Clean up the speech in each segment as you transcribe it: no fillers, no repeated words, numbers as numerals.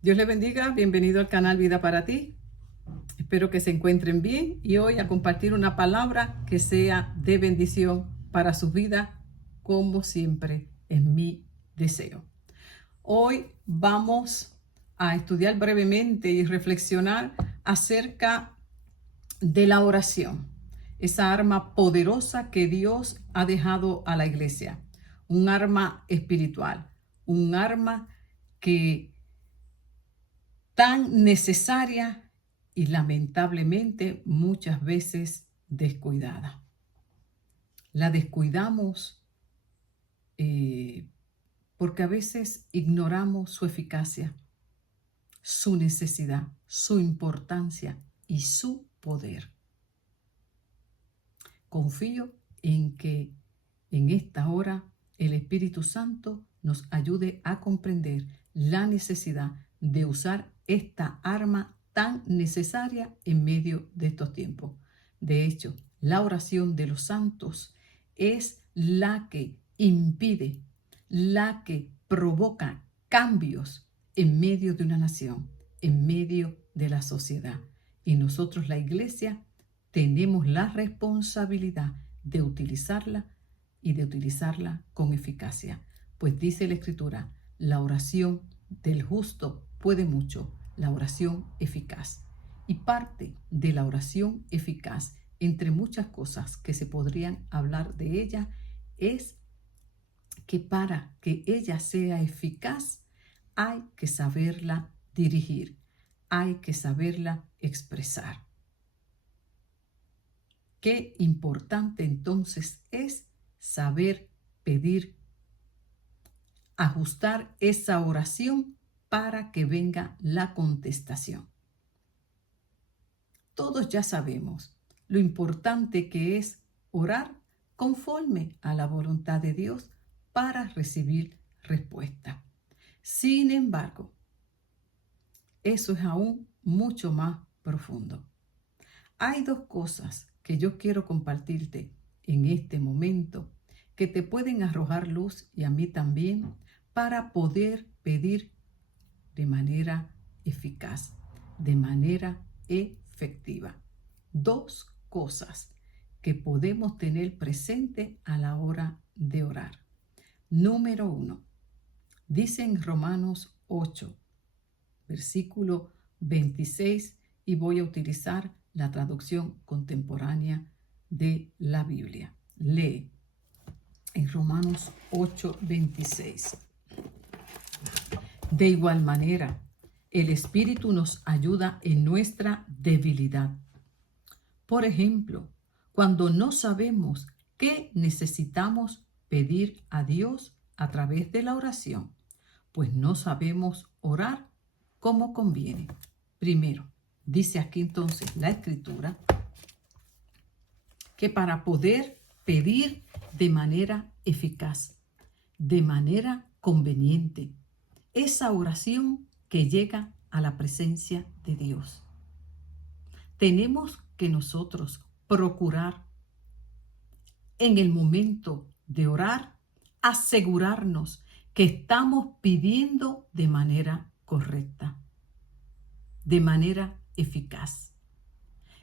Dios les bendiga, bienvenido al canal Vida para Ti. Espero que se encuentren bien y hoy a compartir una palabra que sea de bendición para su vida, como siempre es mi deseo. Hoy vamos a estudiar brevemente y reflexionar acerca de la oración, esa arma poderosa que Dios ha dejado a la iglesia, un arma espiritual, un arma que tan necesaria y lamentablemente muchas veces descuidada. La descuidamos porque a veces ignoramos su eficacia, su necesidad, su importancia y su poder. Confío en que en esta hora el Espíritu Santo nos ayude a comprender la necesidad de usar esta arma tan necesaria en medio de estos tiempos. De hecho, la oración de los santos es la que impide, la que provoca cambios en medio de una nación, en medio de la sociedad. Y nosotros, la iglesia, tenemos la responsabilidad de utilizarla y de utilizarla con eficacia. Pues dice la Escritura, la oración del justo puede mucho, la oración eficaz. Y parte de la oración eficaz, entre muchas cosas que se podrían hablar de ella, es que para que ella sea eficaz hay que saberla dirigir, hay que saberla expresar. Qué importante entonces es saber pedir, ajustar esa oración para que venga la contestación. Todos ya sabemos lo importante que es orar conforme a la voluntad de Dios para recibir respuesta. Sin embargo, eso es aún mucho más profundo. Hay dos cosas que yo quiero compartirte en este momento que te pueden arrojar luz y a mí también para poder pedir de manera eficaz, de manera efectiva. Dos cosas que podemos tener presente a la hora de orar. Número 1, dice en Romanos 8, versículo 26, y voy a utilizar la traducción contemporánea de la Biblia. Lee en Romanos 8:26. De igual manera, el Espíritu nos ayuda en nuestra debilidad. Por ejemplo, cuando no sabemos qué necesitamos pedir a Dios a través de la oración, pues no sabemos orar como conviene. Primero, dice aquí entonces la Escritura que para poder pedir de manera eficaz, de manera conveniente, esa oración que llega a la presencia de Dios, tenemos que nosotros procurar en el momento de orar, asegurarnos que estamos pidiendo de manera correcta, de manera eficaz.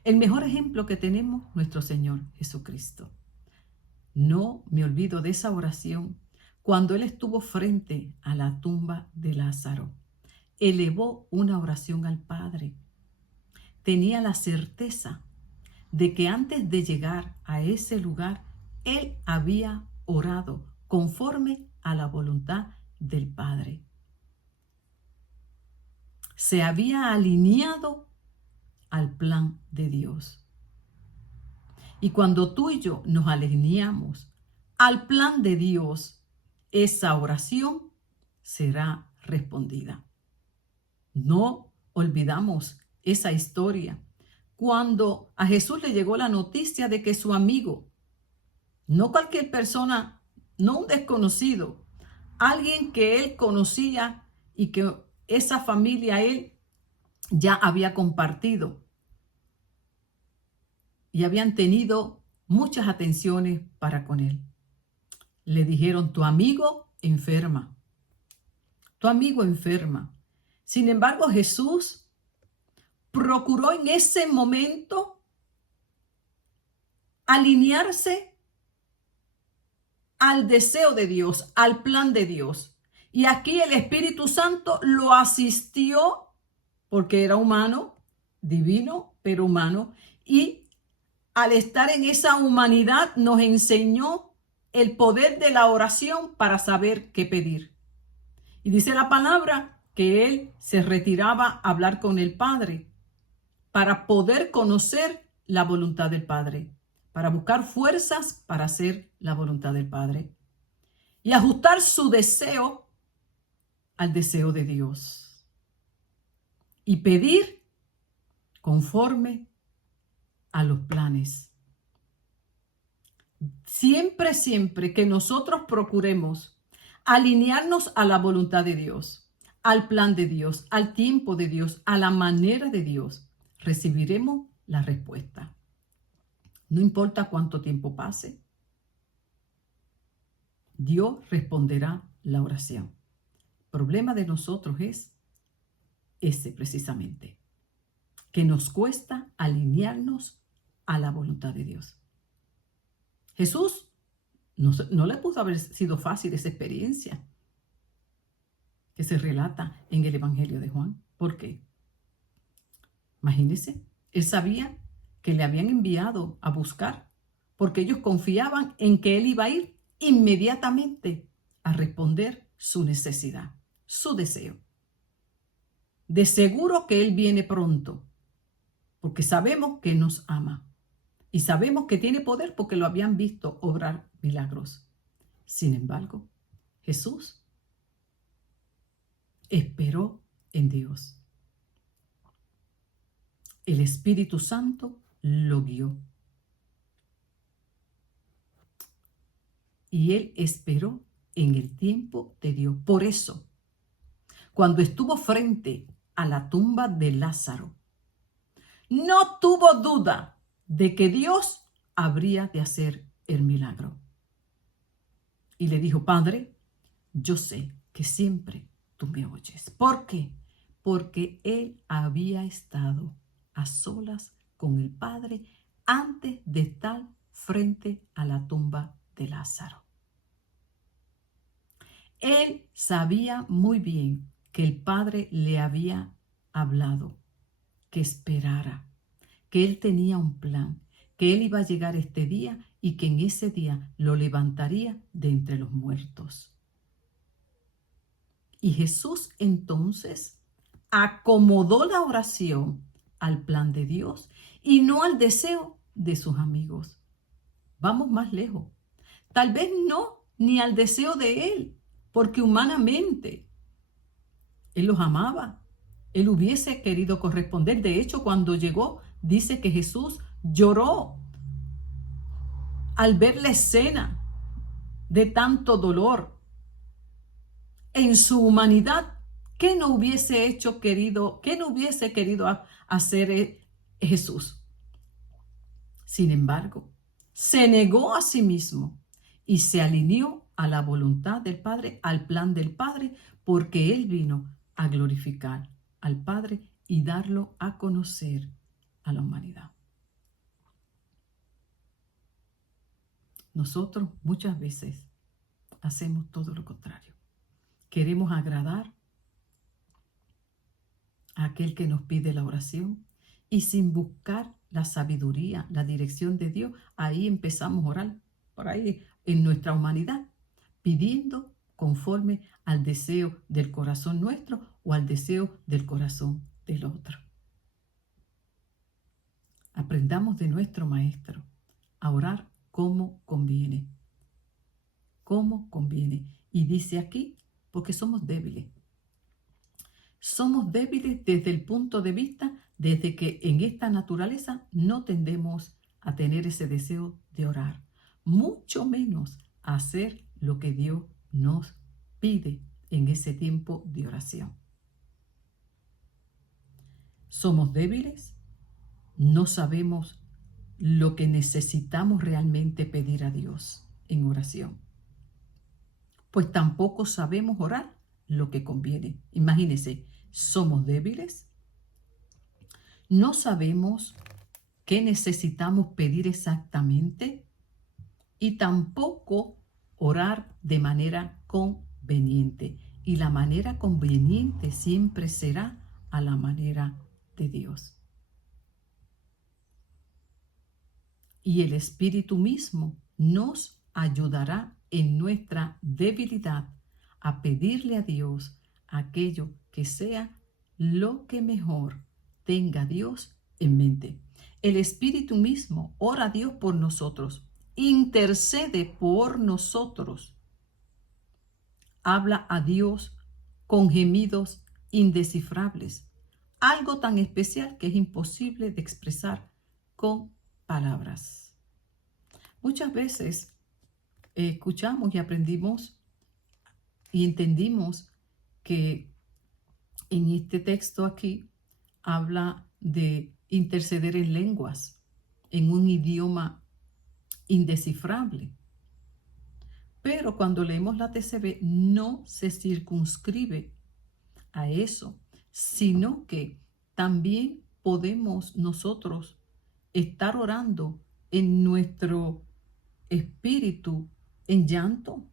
El mejor ejemplo que tenemos, nuestro Señor Jesucristo. No me olvido de esa oración cuando Él estuvo frente a la tumba de Lázaro. Elevó una oración al Padre. Tenía la certeza de que antes de llegar a ese lugar, Él había orado conforme a la voluntad del Padre. Se había alineado al plan de Dios. Y cuando tú y yo nos alineamos al plan de Dios, esa oración será respondida. No olvidamos esa historia cuando a Jesús le llegó la noticia de que su amigo, no cualquier persona, no un desconocido, alguien que él conocía y que esa familia él ya había compartido y habían tenido muchas atenciones para con él. Le dijeron, tu amigo enferma. Tu amigo enferma. Sin embargo, Jesús procuró en ese momento alinearse al deseo de Dios, al plan de Dios. Y aquí el Espíritu Santo lo asistió porque era humano, divino, pero humano. Y al estar en esa humanidad nos enseñó el poder de la oración para saber qué pedir. Y dice la palabra que él se retiraba a hablar con el Padre para poder conocer la voluntad del Padre, para buscar fuerzas para hacer la voluntad del Padre y ajustar su deseo al deseo de Dios y pedir conforme a los planes. Siempre que nosotros procuremos alinearnos a la voluntad de Dios, al plan de Dios, al tiempo de Dios, a la manera de Dios, recibiremos la respuesta. No importa cuánto tiempo pase, Dios responderá la oración. El problema de nosotros es ese precisamente, que nos cuesta alinearnos a la voluntad de Dios. Jesús no le pudo haber sido fácil esa experiencia que se relata en el Evangelio de Juan. ¿Por qué? Imagínense, él sabía que le habían enviado a buscar porque ellos confiaban en que él iba a ir inmediatamente a responder su necesidad, su deseo. De seguro que él viene pronto porque sabemos que nos ama. Y sabemos que tiene poder porque lo habían visto obrar milagros. Sin embargo, Jesús esperó en Dios. El Espíritu Santo lo guió. Y él esperó en el tiempo de Dios. Por eso, cuando estuvo frente a la tumba de Lázaro, no tuvo duda de que Dios habría de hacer el milagro. Y le dijo: Padre, yo sé que siempre tú me oyes. ¿Por qué? Porque él había estado a solas con el Padre antes de estar frente a la tumba de Lázaro. Él sabía muy bien que el Padre le había hablado, que esperara, que él tenía un plan, que él iba a llegar este día y que en ese día lo levantaría de entre los muertos. Y Jesús entonces acomodó la oración al plan de Dios y no al deseo de sus amigos. Vamos más lejos. Tal vez no ni al deseo de él, porque humanamente él los amaba. Él hubiese querido corresponder. De hecho, cuando llegó, dice que Jesús lloró al ver la escena de tanto dolor. En su humanidad, ¿qué no hubiese querido hacer Jesús? Sin embargo, se negó a sí mismo y se alineó a la voluntad del Padre, al plan del Padre, porque él vino a glorificar al Padre y darlo a conocer a la humanidad. Nosotros muchas veces hacemos todo lo contrario. Queremos agradar a aquel que nos pide la oración y sin buscar la sabiduría, la dirección de Dios, ahí empezamos a orar, por ahí en nuestra humanidad, pidiendo conforme al deseo del corazón nuestro o al deseo del corazón del otro. Aprendamos de nuestro Maestro a orar como conviene. Como conviene. Y dice aquí, porque somos débiles. Somos débiles desde el punto de vista, desde que en esta naturaleza no tendemos a tener ese deseo de orar, mucho menos a hacer lo que Dios nos pide en ese tiempo de oración. Somos débiles, no sabemos lo que necesitamos realmente pedir a Dios en oración, pues tampoco sabemos orar lo que conviene. Imagínense, somos débiles, no sabemos qué necesitamos pedir exactamente y tampoco orar de manera conveniente. Y la manera conveniente siempre será a la manera de Dios. Y el Espíritu mismo nos ayudará en nuestra debilidad a pedirle a Dios aquello que sea lo que mejor tenga Dios en mente. El Espíritu mismo ora a Dios por nosotros, intercede por nosotros, habla a Dios con gemidos indescifrables, algo tan especial que es imposible de expresar con palabras. Muchas veces escuchamos y aprendimos y entendimos que en este texto aquí habla de interceder en lenguas, en un idioma indescifrable. Pero cuando leemos la TCB no se circunscribe a eso, sino que también podemos nosotros estar orando en nuestro espíritu en llanto.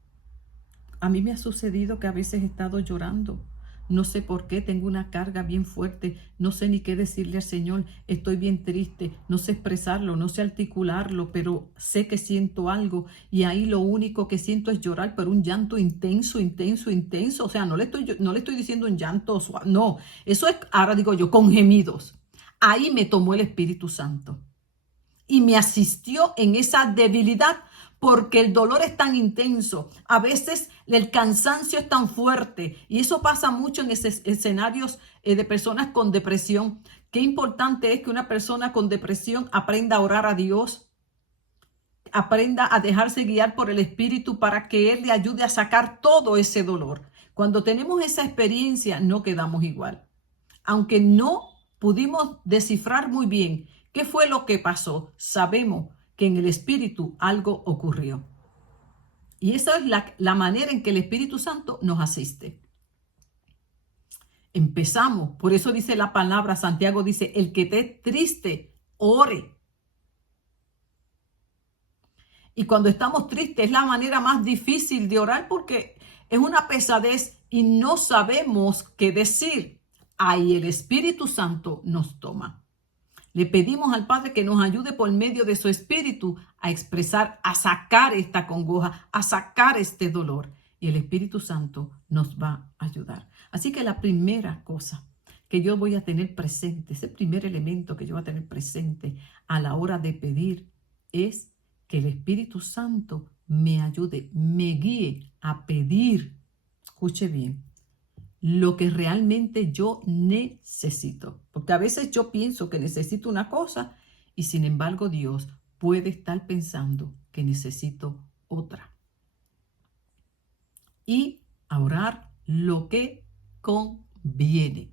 A mí me ha sucedido que a veces he estado llorando. No sé por qué, tengo una carga bien fuerte, no sé ni qué decirle al Señor, estoy bien triste, no sé expresarlo, no sé articularlo, pero sé que siento algo y ahí lo único que siento es llorar, pero un llanto intenso, intenso, intenso. O sea, no le estoy diciendo un llanto suave, no, eso es, ahora digo yo, con gemidos. Ahí me tomó el Espíritu Santo y me asistió en esa debilidad porque el dolor es tan intenso. A veces el cansancio es tan fuerte y eso pasa mucho en escenarios de personas con depresión. Qué importante es que una persona con depresión aprenda a orar a Dios, aprenda a dejarse guiar por el Espíritu para que Él le ayude a sacar todo ese dolor. Cuando tenemos esa experiencia no quedamos igual. Aunque no pudimos descifrar muy bien qué fue lo que pasó, sabemos que en el Espíritu algo ocurrió. Y esa es la manera en que el Espíritu Santo nos asiste. Empezamos, por eso dice la palabra, Santiago dice, el que esté triste, ore. Y cuando estamos tristes es la manera más difícil de orar porque es una pesadez y no sabemos qué decir. Ahí el Espíritu Santo nos toma. Le pedimos al Padre que nos ayude por medio de su Espíritu a expresar, a sacar esta congoja, a sacar este dolor. Y el Espíritu Santo nos va a ayudar. Así que la primera cosa que yo voy a tener presente, ese primer elemento que yo voy a tener presente a la hora de pedir es que el Espíritu Santo me ayude, me guíe a pedir, escuche bien, lo que realmente yo necesito. Porque a veces yo pienso que necesito una cosa y sin embargo Dios puede estar pensando que necesito otra. Y a orar lo que conviene.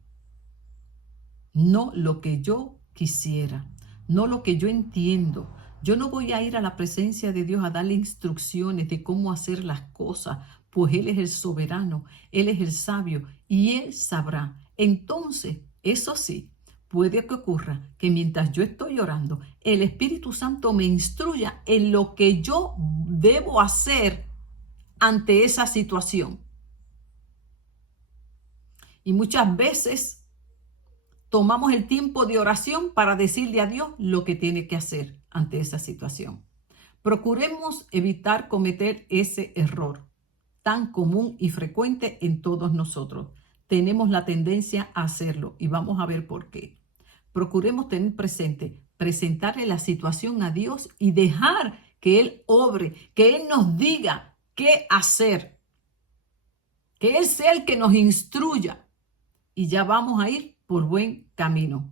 No lo que yo quisiera, no lo que yo entiendo. Yo no voy a ir a la presencia de Dios a darle instrucciones de cómo hacer las cosas, pues Él es el soberano, Él es el sabio y Él sabrá. Entonces, eso sí, puede que ocurra que mientras yo estoy orando, el Espíritu Santo me instruya en lo que yo debo hacer ante esa situación. Y muchas veces tomamos el tiempo de oración para decirle a Dios lo que tiene que hacer ante esa situación. Procuremos evitar cometer ese error tan común y frecuente en todos nosotros. Tenemos la tendencia a hacerlo y vamos a ver por qué. Procuremos tener presente, presentarle la situación a Dios y dejar que Él obre, que Él nos diga qué hacer, que Él sea el que nos instruya y ya vamos a ir por buen camino.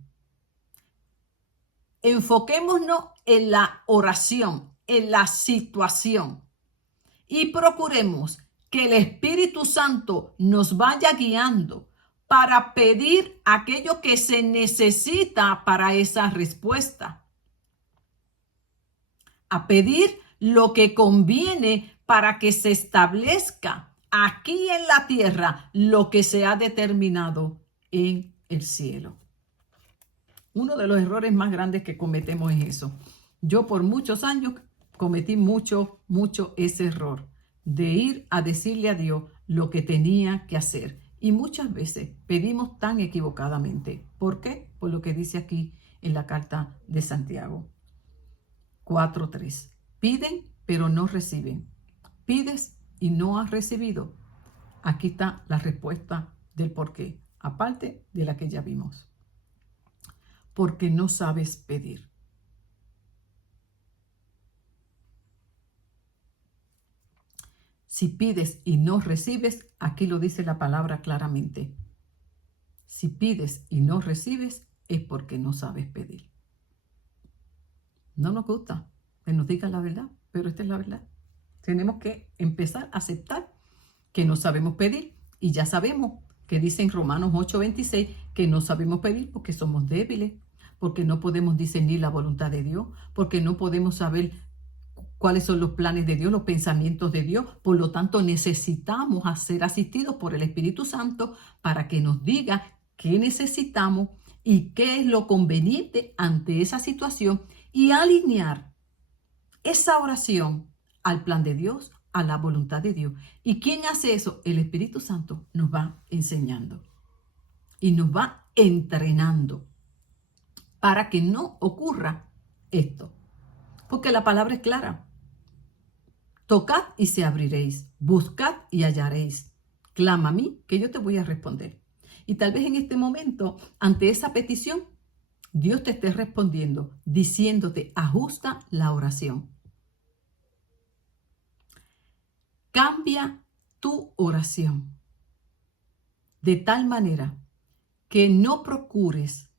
Enfoquémonos en la oración, en la situación y procuremos que el Espíritu Santo nos vaya guiando para pedir aquello que se necesita para esa respuesta. A pedir lo que conviene para que se establezca aquí en la tierra lo que se ha determinado en el cielo. Uno de los errores más grandes que cometemos es eso. Yo por muchos años cometí mucho ese error de ir a decirle a Dios lo que tenía que hacer. Y muchas veces pedimos tan equivocadamente. ¿Por qué? Por lo que dice aquí en la carta de Santiago 4:3. Piden, pero no reciben. Pides y no has recibido. Aquí está la respuesta del por qué, aparte de la que ya vimos. Porque no sabes pedir. Si pides y no recibes, aquí lo dice la palabra claramente. Si pides y no recibes, es porque no sabes pedir. No nos gusta que nos digan la verdad, pero esta es la verdad. Tenemos que empezar a aceptar que no sabemos pedir, y ya sabemos que dice en Romanos 8:26 que no sabemos pedir porque somos débiles, porque no podemos discernir la voluntad de Dios, porque no podemos saber cuáles son los planes de Dios, los pensamientos de Dios. Por lo tanto, necesitamos ser asistidos por el Espíritu Santo para que nos diga qué necesitamos y qué es lo conveniente ante esa situación, y alinear esa oración al plan de Dios, a la voluntad de Dios. ¿Y quién hace eso? El Espíritu Santo nos va enseñando y nos va entrenando para que no ocurra esto. Porque la palabra es clara. Tocad y se abriréis. Buscad y hallaréis. Clama a mí que yo te voy a responder. Y tal vez en este momento, ante esa petición, Dios te esté respondiendo, diciéndote, ajusta la oración. Cambia tu oración de tal manera que no procures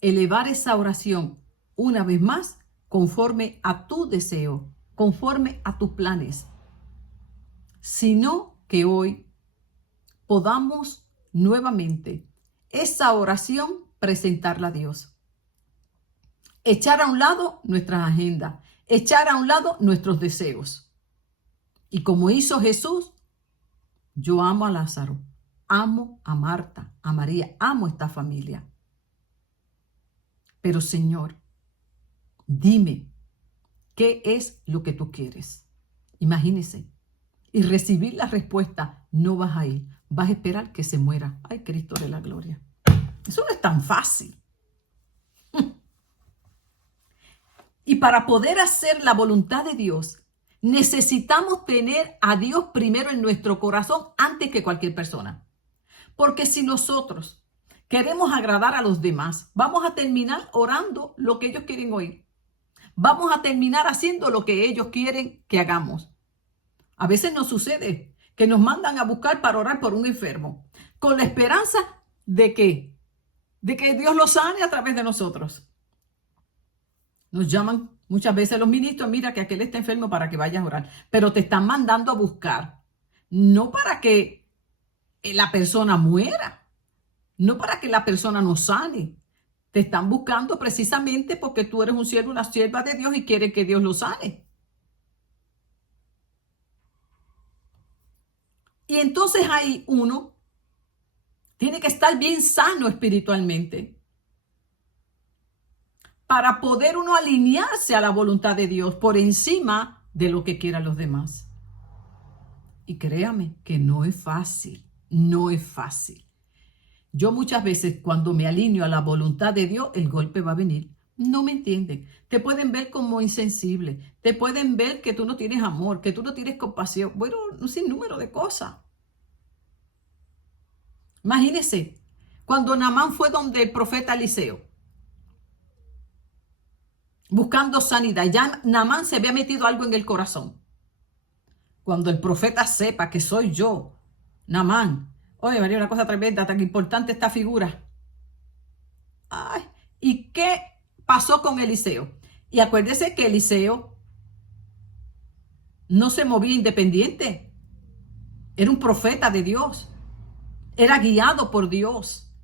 elevar esa oración una vez más conforme a tu deseo, conforme a tus planes, sino que hoy podamos nuevamente esa oración presentarla a Dios. Echar a un lado nuestras agendas, echar a un lado nuestros deseos. Y como hizo Jesús, yo amo a Lázaro, amo a Marta, a María, amo a esta familia. Pero Señor, dime, ¿qué es lo que tú quieres? Imagínese. Y recibir la respuesta, no vas a ir, vas a esperar que se muera. Ay, Cristo de la gloria. Eso no es tan fácil. Y para poder hacer la voluntad de Dios, necesitamos tener a Dios primero en nuestro corazón antes que cualquier persona. Porque si nosotros queremos agradar a los demás, vamos a terminar orando lo que ellos quieren oír. Vamos a terminar haciendo lo que ellos quieren que hagamos. A veces nos sucede que nos mandan a buscar para orar por un enfermo, con la esperanza de que Dios lo sane a través de nosotros. Nos llaman muchas veces los ministros, mira que aquel está enfermo para que vayas a orar, pero te están mandando a buscar, no para que la persona muera, no para que la persona no sane. Te están buscando precisamente porque tú eres un siervo, una sierva de Dios y quieres que Dios lo sane. Y entonces ahí uno tiene que estar bien sano espiritualmente para poder uno alinearse a la voluntad de Dios por encima de lo que quieran los demás. Y créame que no es fácil, no es fácil. Yo muchas veces cuando me alineo a la voluntad de Dios, el golpe va a venir. No me entienden. Te pueden ver como insensible. Te pueden ver que tú no tienes amor, que tú no tienes compasión. Bueno, un sinnúmero de cosas. Imagínense, cuando Naamán fue donde el profeta Eliseo, buscando sanidad, ya Naamán se había metido algo en el corazón. Cuando el profeta sepa que soy yo, Naamán, oye María, una cosa tremenda, tan importante esta figura. Ay, ¿y qué pasó con Eliseo? Y acuérdese que Eliseo no se movía independiente. Era un profeta de Dios. Era guiado por Dios.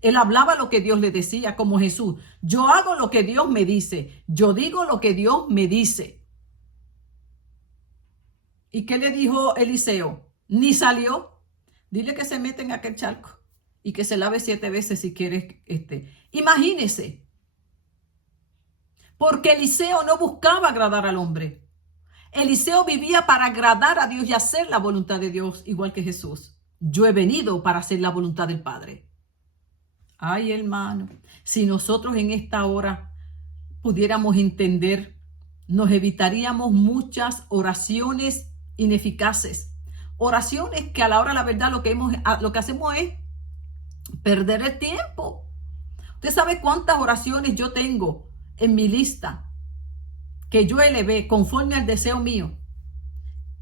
Él hablaba lo que Dios le decía, como Jesús. Yo hago lo que Dios me dice. Yo digo lo que Dios me dice. ¿Y qué le dijo Eliseo? Ni salió. Dile que se mete en aquel charco. y que se lave 7 veces si quieres. Imagínese, porque Eliseo no buscaba agradar al hombre. Eliseo vivía para agradar a Dios y hacer la voluntad de Dios, igual que Jesús. Yo he venido para hacer la voluntad del Padre. Ay, hermano, si nosotros en esta hora pudiéramos entender, nos evitaríamos muchas oraciones ineficaces. Oraciones que a la hora de la verdad lo que hacemos es perder el tiempo. Usted sabe cuántas oraciones yo tengo en mi lista que yo elevé conforme al deseo mío.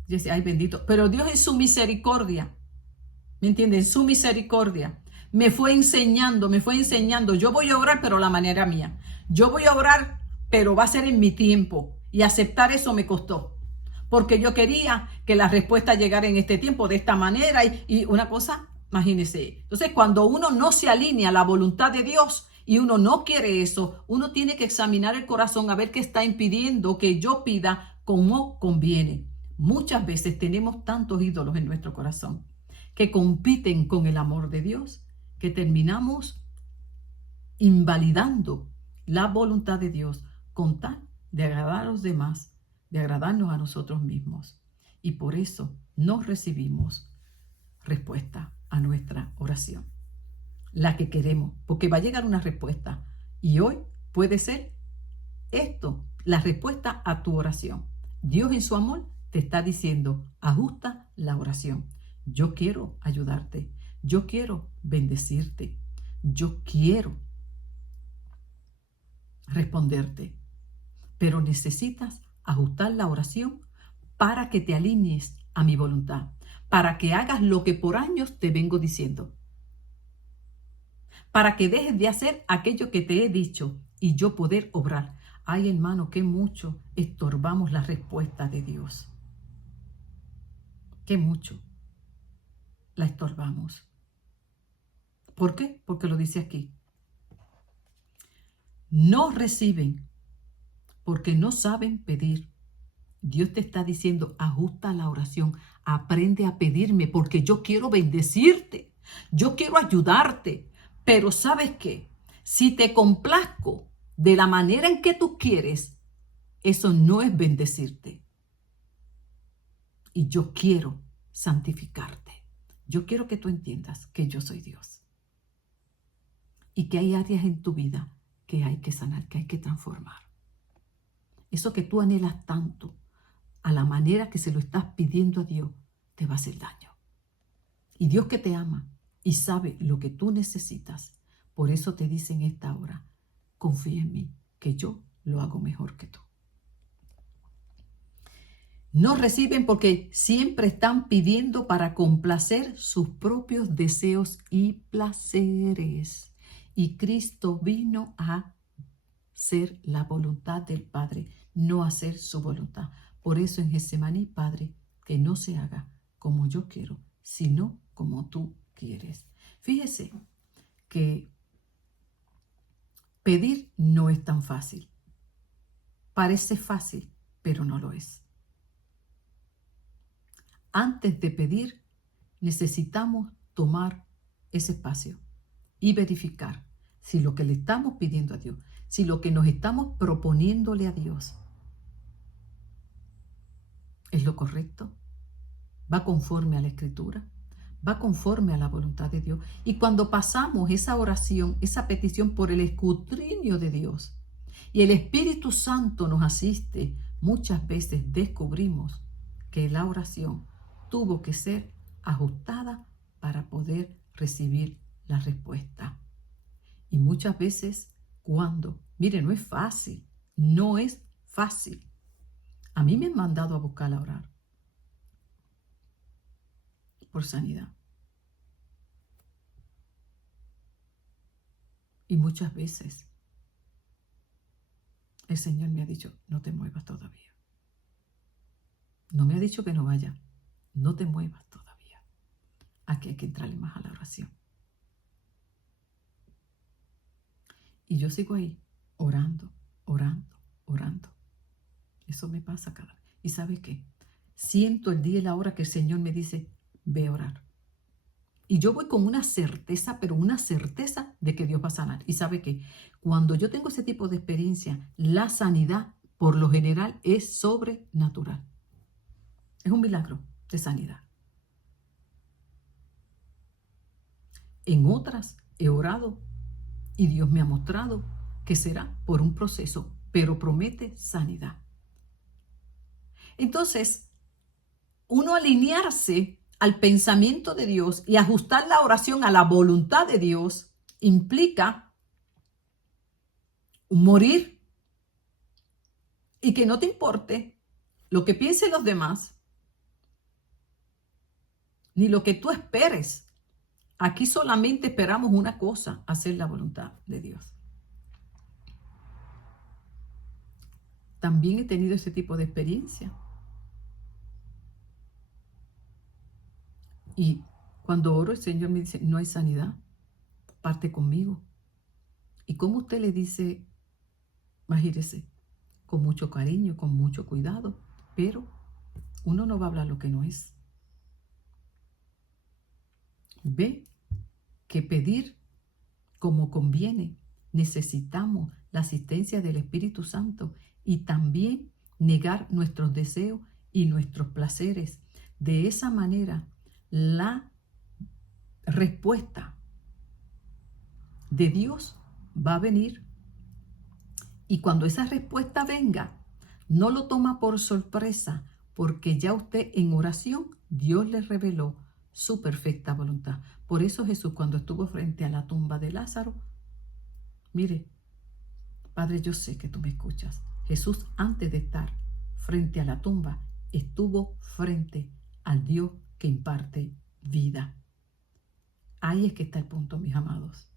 Yo decía, ay bendito, pero Dios en su misericordia, ¿me entienden? En su misericordia me fue enseñando. Yo voy a orar, pero a la manera mía. Yo voy a orar, pero va a ser en mi tiempo. Y aceptar eso me costó. Porque yo quería que la respuesta llegara en este tiempo, de esta manera. Y una cosa, imagínense. Entonces, cuando uno no se alinea a la voluntad de Dios y uno no quiere eso, uno tiene que examinar el corazón a ver qué está impidiendo que yo pida como conviene. Muchas veces tenemos tantos ídolos en nuestro corazón que compiten con el amor de Dios, que terminamos invalidando la voluntad de Dios con tal de agradar a los demás, de agradarnos a nosotros mismos. Y por eso no recibimos respuesta a nuestra oración, la que queremos, porque va a llegar una respuesta. Y hoy puede ser esto, la respuesta a tu oración. Dios en su amor te está diciendo, ajusta la oración. Yo quiero ayudarte. Yo quiero bendecirte. Yo quiero responderte. Pero necesitas ajustar la oración para que te alinees a mi voluntad, para que hagas lo que por años te vengo diciendo, para que dejes de hacer aquello que te he dicho y yo poder obrar. Ay, hermano, qué mucho estorbamos la respuesta de Dios. Qué mucho la estorbamos. ¿Por qué? Porque lo dice aquí. No reciben porque no saben pedir. Dios te está diciendo, ajusta la oración, aprende a pedirme porque yo quiero bendecirte, yo quiero ayudarte. Pero ¿sabes qué? Si te complazco de la manera en que tú quieres, eso no es bendecirte. Y yo quiero santificarte. Yo quiero que tú entiendas que yo soy Dios. Y que hay áreas en tu vida que hay que sanar, que hay que transformar. Eso que tú anhelas tanto, a la manera que se lo estás pidiendo a Dios, te va a hacer daño. Y Dios que te ama y sabe lo que tú necesitas, por eso te dice en esta hora, confía en mí, que yo lo hago mejor que tú. No reciben porque siempre están pidiendo para complacer sus propios deseos y placeres. Y Cristo vino a ser la voluntad del Padre, no hacer su voluntad. Por eso en Getsemaní, Padre, que no se haga como yo quiero, sino como tú quieres. Fíjese que pedir no es tan fácil. Parece fácil, pero no lo es. Antes de pedir, necesitamos tomar ese espacio y verificar si lo que le estamos pidiendo a Dios, si lo que nos estamos proponiéndole a Dios es lo correcto, va conforme a la Escritura, va conforme a la voluntad de Dios. Y cuando pasamos esa oración, esa petición por el escrutinio de Dios y el Espíritu Santo nos asiste, muchas veces descubrimos que la oración tuvo que ser ajustada para poder recibir la respuesta. Y muchas veces mire, no es fácil, no es fácil. A mí me han mandado a buscar a orar por sanidad. Y muchas veces el Señor me ha dicho, no te muevas todavía. No me ha dicho que no vaya, no te muevas todavía. Aquí hay que entrarle más a la oración. Y yo sigo ahí, orando, orando, orando. Eso me pasa cada vez. ¿Y sabe qué? Siento el día y la hora que el Señor me dice, ve a orar. Y yo voy con una certeza, pero una certeza de que Dios va a sanar. Y sabe que cuando yo tengo ese tipo de experiencia, la sanidad por lo general es sobrenatural. Es un milagro de sanidad. En otras he orado y Dios me ha mostrado que será por un proceso, pero promete sanidad. Entonces, uno alinearse al pensamiento de Dios y ajustar la oración a la voluntad de Dios implica morir y que no te importe lo que piensen los demás, ni lo que tú esperes. Aquí solamente esperamos una cosa, hacer la voluntad de Dios. También he tenido ese tipo de experiencia. Y cuando oro, el Señor me dice, no hay sanidad, parte conmigo. ¿Y cómo usted le dice, imagínese, con mucho cariño, con mucho cuidado, pero uno no va a hablar lo que no es? Ve que pedir como conviene, necesitamos la asistencia del Espíritu Santo y también negar nuestros deseos y nuestros placeres. De esa manera, la respuesta de Dios va a venir, y cuando esa respuesta venga, no lo toma por sorpresa, porque ya usted en oración, Dios le reveló su perfecta voluntad. Por eso Jesús, cuando estuvo frente a la tumba de Lázaro, mire, Padre, yo sé que tú me escuchas. Jesús, antes de estar frente a la tumba, estuvo frente al Dios que imparte vida. Ahí es que está el punto, mis amados.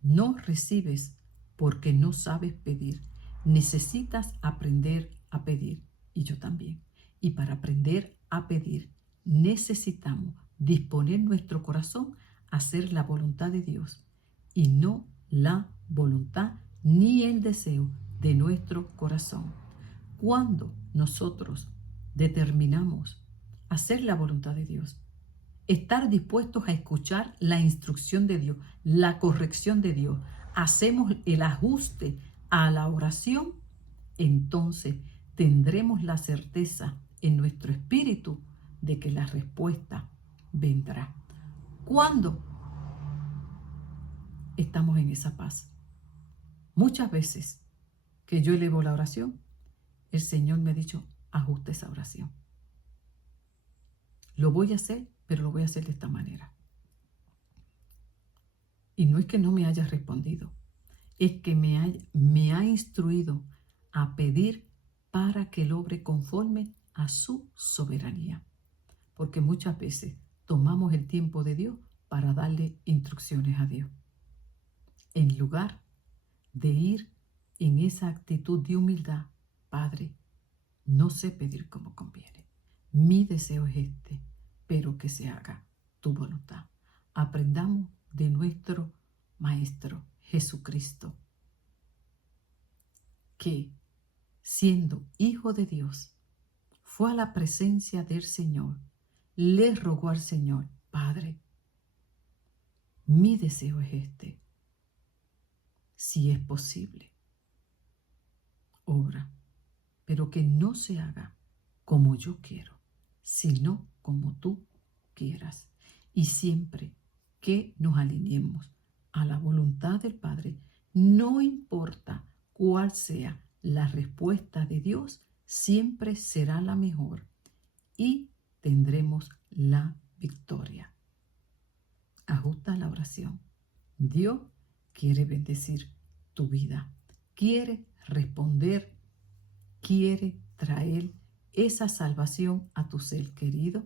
No recibes porque no sabes pedir. Necesitas aprender a pedir, y yo también. Y para aprender a pedir, necesitamos disponer nuestro corazón a hacer la voluntad de Dios y no la voluntad ni el deseo de nuestro corazón. Cuando nosotros determinamos hacer la voluntad de Dios, estar dispuestos a escuchar la instrucción de Dios, la corrección de Dios, hacemos el ajuste a la oración, entonces tendremos la certeza en nuestro espíritu de que la respuesta vendrá. ¿Cuándo estamos en esa paz? Muchas veces que yo elevo la oración, el Señor me ha dicho, ajusta esa oración. Lo voy a hacer, pero lo voy a hacer de esta manera. Y no es que no me haya respondido, es que me ha instruido a pedir para que logre conforme a su soberanía. Porque muchas veces tomamos el tiempo de Dios para darle instrucciones a Dios, en lugar de ir en esa actitud de humildad. Padre, no sé pedir como conviene. Mi deseo es este, pero que se haga tu voluntad. Aprendamos de nuestro Maestro Jesucristo, que, siendo Hijo de Dios, fue a la presencia del Señor, le rogó al Señor, Padre, mi deseo es este, si es posible, obra, pero que no se haga como yo quiero, sino como tú quieras. Y siempre que nos alineemos a la voluntad del Padre, no importa cuál sea la respuesta de Dios, siempre será la mejor y tendremos la victoria. Ajusta la oración. Dios quiere bendecir tu vida, quiere responder, quiere traer esa salvación a tu ser querido,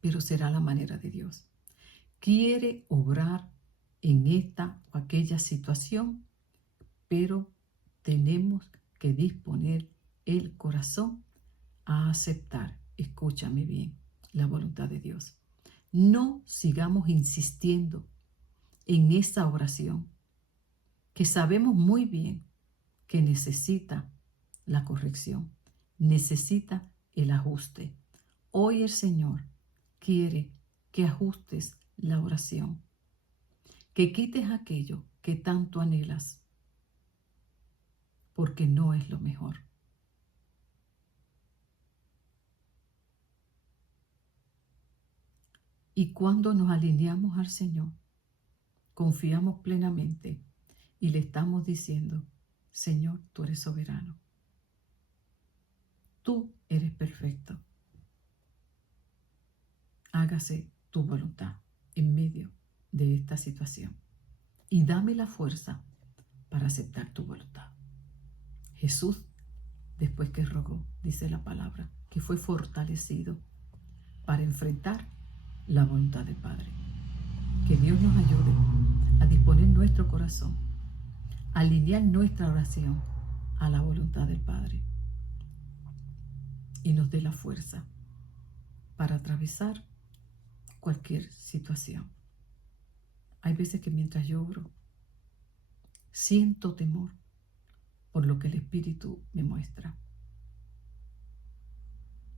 pero será la manera de Dios. Quiere obrar en esta o aquella situación, pero tenemos que disponer el corazón a aceptar, escúchame bien, la voluntad de Dios. No sigamos insistiendo en esa oración que sabemos muy bien que necesita la corrección, necesita el ajuste. Hoy el Señor quiere que ajustes la oración, que quites aquello que tanto anhelas, porque no es lo mejor. Y cuando nos alineamos al Señor, confiamos plenamente y le estamos diciendo, Señor, tú eres soberano. Tú eres perfecto. Hágase tu voluntad en medio de esta situación. Y dame la fuerza para aceptar tu voluntad. Jesús, después que rogó, dice la palabra, que fue fortalecido para enfrentar la voluntad del Padre. Que Dios nos ayude a disponer nuestro corazón, a alinear nuestra oración a la voluntad del Padre y nos dé la fuerza para atravesar cualquier situación. Hay veces que mientras yo oro, siento temor por lo que el Espíritu me muestra.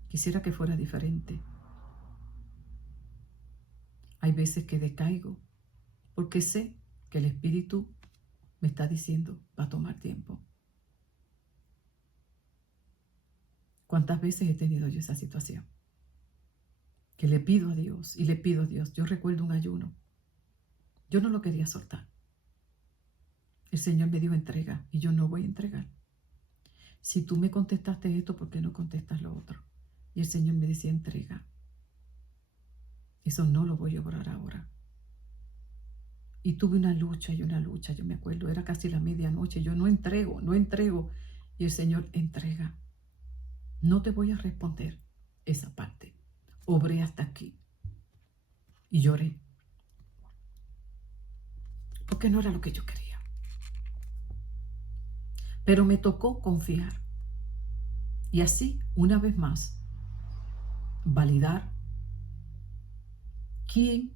Quisiera que fuera diferente. Hay veces que decaigo porque sé que el Espíritu me está diciendo va a tomar tiempo. ¿Cuántas veces he tenido yo esa situación? Que le pido a Dios y le pido a Dios. Yo recuerdo un ayuno. Yo no lo quería soltar. El Señor me dijo entrega y yo no voy a entregar. Si tú me contestaste esto, ¿por qué no contestas lo otro? Y el Señor me decía entrega. Eso no lo voy a orar ahora. Y tuve una lucha y una lucha, yo me acuerdo, era casi la medianoche, yo no entrego. Y el Señor entrega. No te voy a responder esa parte. Obré hasta aquí. Y lloré. Porque no era lo que yo quería. Pero me tocó confiar. Y así, una vez más, validar quién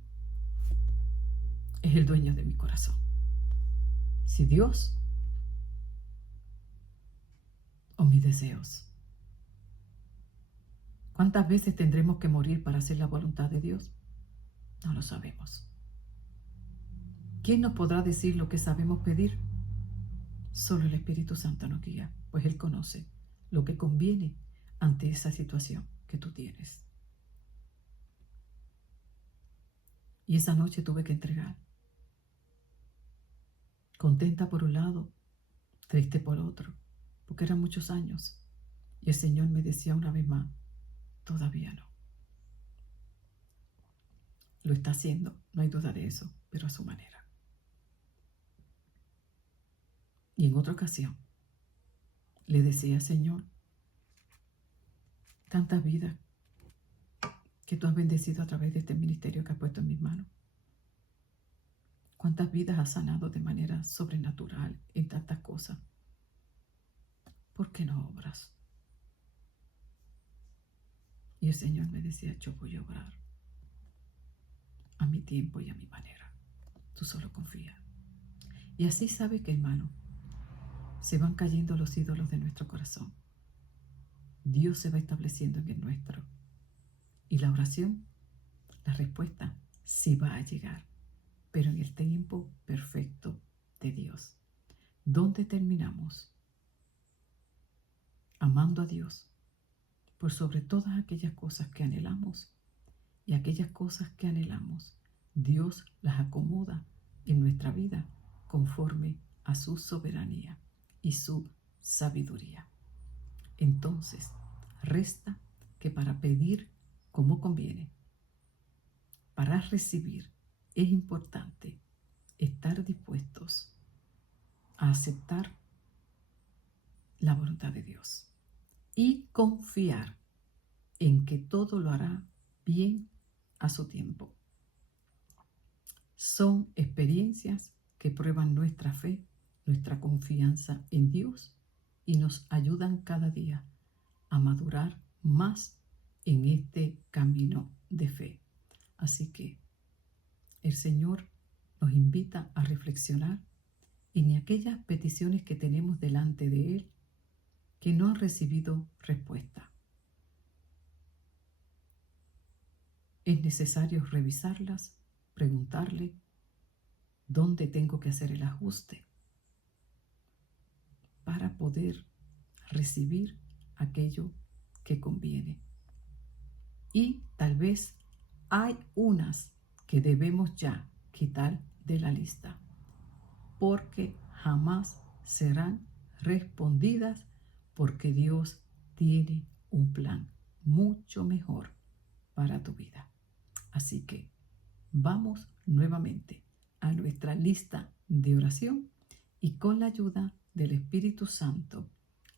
es el dueño de mi corazón. Si Dios o mis deseos. ¿Cuántas veces tendremos que morir para hacer la voluntad de Dios? No lo sabemos. ¿Quién nos podrá decir lo que sabemos pedir? Solo el Espíritu Santo nos guía, pues Él conoce lo que conviene ante esa situación que tú tienes. Y esa noche tuve que entregar. Contenta por un lado, triste por otro, porque eran muchos años. Y el Señor me decía una vez más, todavía no. Lo está haciendo, no hay duda de eso, pero a su manera. Y en otra ocasión, le decía, Señor, tantas vidas que tú has bendecido a través de este ministerio que has puesto en mis manos. ¿Cuántas vidas has sanado de manera sobrenatural en tantas cosas? ¿Por qué no obras? Y el Señor me decía, yo voy a obrar a mi tiempo y a mi manera. Tú solo confía. Y así sabe que, hermano, se van cayendo los ídolos de nuestro corazón. Dios se va estableciendo en el nuestro. Y la oración, la respuesta, sí va a llegar, pero en el tiempo perfecto de Dios. ¿Dónde terminamos? Amando a Dios por sobre todas aquellas cosas que anhelamos, y aquellas cosas que anhelamos, Dios las acomoda en nuestra vida conforme a su soberanía y su sabiduría. Entonces, resta que para pedir como conviene, para recibir, es importante estar dispuestos a aceptar la voluntad de Dios y confiar en que todo lo hará bien a su tiempo. Son experiencias que prueban nuestra fe, nuestra confianza en Dios y nos ayudan cada día a madurar más en este camino de fe. Así que el Señor nos invita a reflexionar en aquellas peticiones que tenemos delante de Él que no han recibido respuesta. es necesario revisarlas, preguntarle dónde tengo que hacer el ajuste para poder recibir aquello que conviene. Y tal vez hay unas que debemos ya quitar de la lista, porque jamás serán respondidas, porque Dios tiene un plan mucho mejor para tu vida. Así que vamos nuevamente a nuestra lista de oración y con la ayuda del Espíritu Santo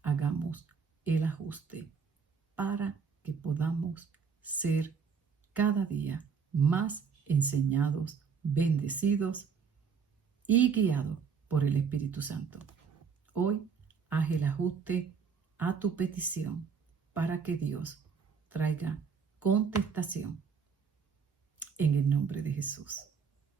hagamos el ajuste para que podamos ser cada día más enseñados, bendecidos y guiados por el Espíritu Santo. Hoy haz el ajuste a tu petición para que Dios traiga contestación en el nombre de Jesús.